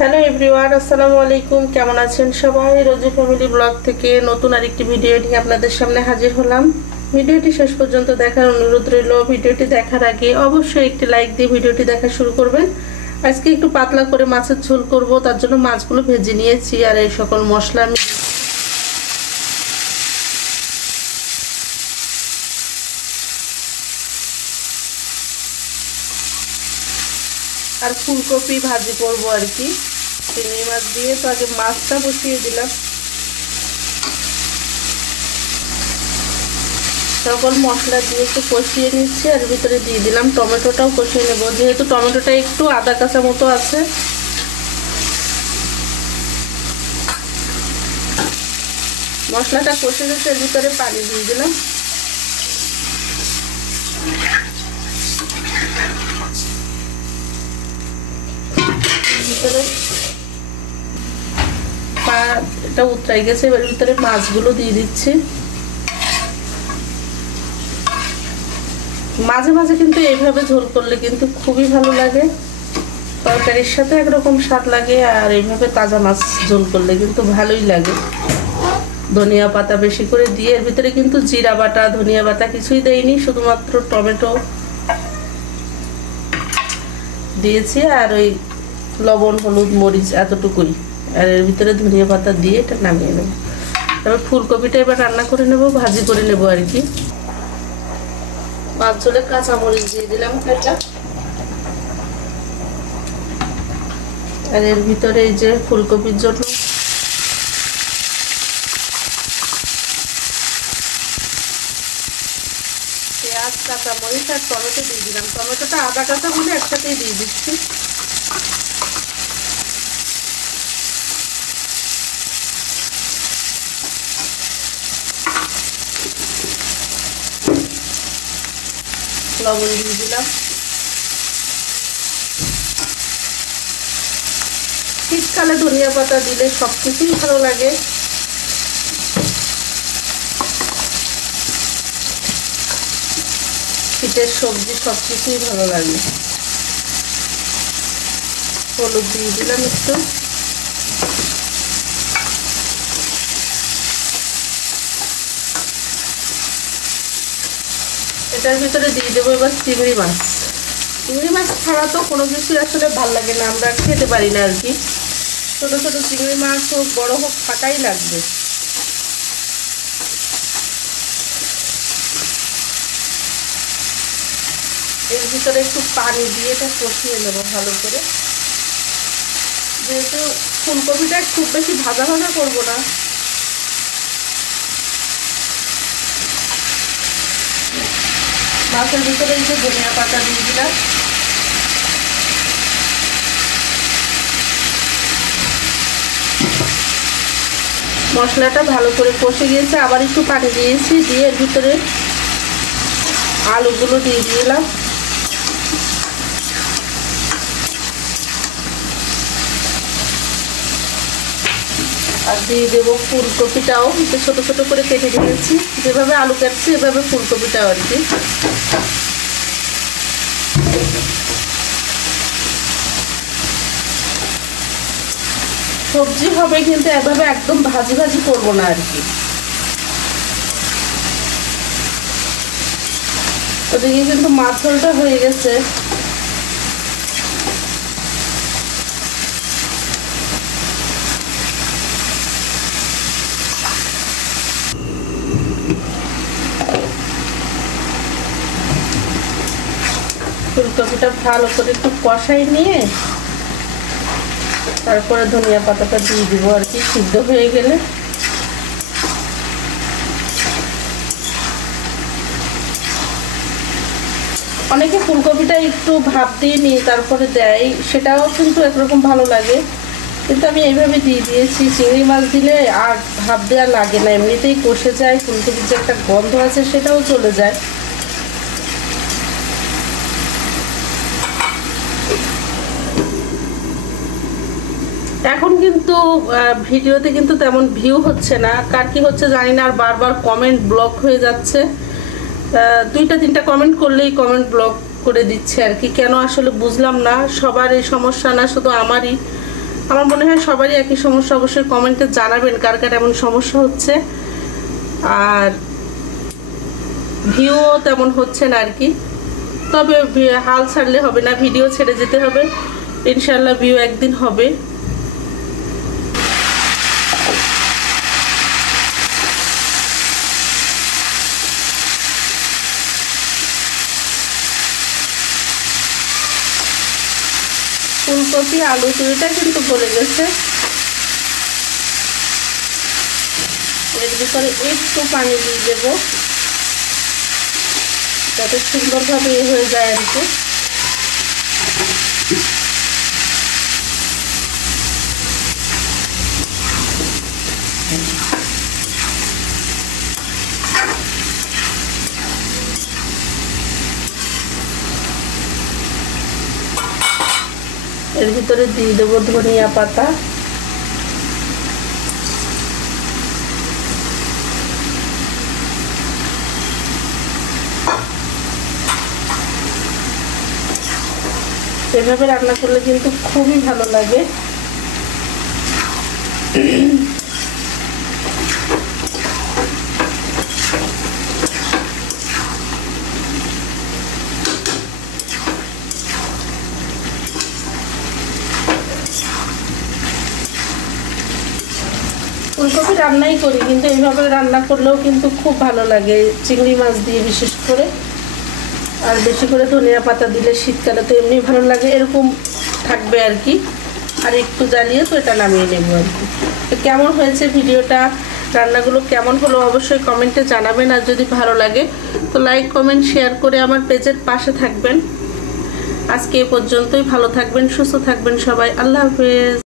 Hello everyone, আসসালামু আলাইকুম। কেমন আছেন সবাই? রোজি ফ্যামিলি ব্লগ থেকে নতুন আরেকটি ভিডিও নিয়ে আপনাদের সামনে হাজির হলাম। ভিডিওটি শেষ পর্যন্ত দেখার অনুরোধ রইল। ভিডিওটি দেখার আগে অবশ্যই একটি লাইক দিয়ে ভিডিওটি দেখা শুরু করবেন। আজকে একটু পাতলা করে মাছের ঝোল করব, তার জন্য মাছগুলো ভেজে নিয়েছি আর এই সকল মশলা আমি আর ফুলকপি ভাজি করব আর কি, চিংড়ি মাছ দিয়ে। তো আগে মাছটা বসিয়ে দিলাম, সকল মশলা দিয়ে একটু কষিয়ে নিচ্ছি আর ভিতরে দিয়ে দিলাম টমেটোটাও কষিয়ে নেব, যেহেতু টমেটোটা একটু আদা কাঁচা মতো আছে। মশলাটা কষে গেছে, এর ভিতরে পানি দিয়ে দিলাম। ভিতরে এটা উতরাই গেছে, এর ভিতরে মাছগুলো দিয়ে দিচ্ছি। মাঝে মাঝে কিন্তু এইভাবে ঝোল করলে কিন্তু খুবই ভালো লাগে, তরকারির সাথে একরকম স্বাদ লাগে, আর এইভাবে তাজা মাছ ঝোল করলে কিন্তু ভালোই লাগে। ধনিয়া পাতা বেশি করে দিয়ে, এর ভিতরে কিন্তু জিরা বাটা ধনিয়া বাটা কিছুই দেইনি, শুধুমাত্র টমেটো দিয়েছি আর ওই লবণ হলুদ মরিচ এতটুকুই, আর এর ভিতরে ধনিয়া পাতা দিয়ে এটা নামিয়ে নেব। তারপর ফুলকপিটা এবার রান্না করে নেব, ভাজি করে নেব আর কি। মাছ ঝোলে কাঁচামরিচ দিয়ে দিলাম একটা, আর এর ভিতরে এই যে ফুলকপির জন্য পেঁয়াজ কাঁচামরিচ আর টমেটো দিয়ে দিলাম। টমেটোটা আদা কাঁচা বলে একসাথেই দিয়ে দিচ্ছি। লবণ দিয়ে দিলাম। শীতকালে ধনিয়া পাতা দিলে সব কিছুই ভালো লাগে। শীতের সবজি সব কিছুই ভালো লাগে। হলুদ দিয়ে দিলাম একটু। এটার ভিতরে দিয়ে দেবো এবার চিংড়ি মাছ। চিংড়ি মাছ ছাড়া তো কোনো কিছুই আসলে ভালো লাগে না, আমরা খেতে পারি না আর কি। ছোট ছোট চিংড়ি মাছ হোক বড় হোক ফাটাই লাগবে। এর ভিতরে একটু পানি দিয়ে এটা কষিয়ে নেবো ভালো করে। যেহেতু ফুলকপিটা খুব বেশি ভাজা ভাজা করবো না, মাছের ভিতরে এই যে ধনিয়া পাতা দিয়ে দিলাম। মশলাটা ভালো করে কষে গিয়েছে, আবার একটু পানি দিয়েছি, দিয়ে এর ভিতরে আলুগুলো দিয়ে দিলাম। আর দিয়ে দেবো ফুলকপিটাও, ছোট ছোট করে কেটে দিয়েছি, যেভাবে আলু কাটছি এভাবে ফুলকপিটাও আর কি। সবজি হবে কিন্তু এভাবে একদম ভাজি ভাজি করবো না আর কি। ওদিকে কিন্তু মাছ ঝোলটা হয়ে গেছে। ফুলকপিটা ভালো করে একটু কষাই নিয়ে তারপরে ধনিয়া পাতাটা দিয়ে দিব আর কি, সিদ্ধ হয়ে গেলে। অনেকে ফুলকপিটা একটু ভাপ দিয়ে নিয়ে তারপরে দেয়, সেটাও কিন্তু একরকম ভালো লাগে, কিন্তু আমি এইভাবে দিয়ে দিয়েছি। চিংড়ি মাছ দিলে আর ভাপ দেওয়া লাগে না, এমনিতেই কষে যায়, ফুলকপির যে একটা গন্ধ আছে সেটাও চলে যায়। এখন কিন্তু ভিডিওতে কিন্তু তেমন ভিউ হচ্ছে না, কার কি হচ্ছে জানি না, আর বারবার কমেন্ট ব্লক হয়ে যাচ্ছে। দুইটা তিনটা কমেন্ট করলেই কমেন্ট ব্লক করে দিচ্ছে আর কি, কেন আসলে বুঝলাম না। সবার এই সমস্যা না, শুধু আমারই। আমার মনে হয় সবারই একই সমস্যা, অবশ্যই কমেন্টে জানাবেন কার কার এমন সমস্যা হচ্ছে। আর ভিউ তেমন হচ্ছে না আর কি, তবে হাল ছাড়লে হবে না, ভিডিও ছেড়ে যেতে হবে, ইনশাল্লাহ ভিউ একদিন হবে। ফুলকপি আলু দুইটা কিন্তু গলে গেছে। এর ভিতরে একটু পানি দিয়ে দেবো যাতে সুন্দরভাবে হয়ে যায় আর কি। এর ভিতরে দিয়ে দেবো ধনিয়া পাতা, এভাবে রান্না করলে কিন্তু খুবই ভালো লাগে। ফুলকপি রান্নাই করি, কিন্তু এইভাবে রান্না করলেও কিন্তু খুব ভালো লাগে, চিংড়ি মাছ দিয়ে বিশেষ করে। আর বেশি করে ধনিয়া পাতা দিলে শীতকালে তো এমনি ভালো লাগে, এরকম থাকবে আর কি। আর একটু জ্বালিয়ে তো এটা নামিয়ে নেবো আর কি। তো কেমন হয়েছে ভিডিওটা, রান্নাগুলো কেমন হলো অবশ্যই কমেন্টে জানাবেন। আর যদি ভালো লাগে তো লাইক কমেন্ট শেয়ার করে আমার পেজের পাশে থাকবেন। আজকে এ পর্যন্তই, ভালো থাকবেন, সুস্থ থাকবেন সবাই, আল্লাহ হাফেজ।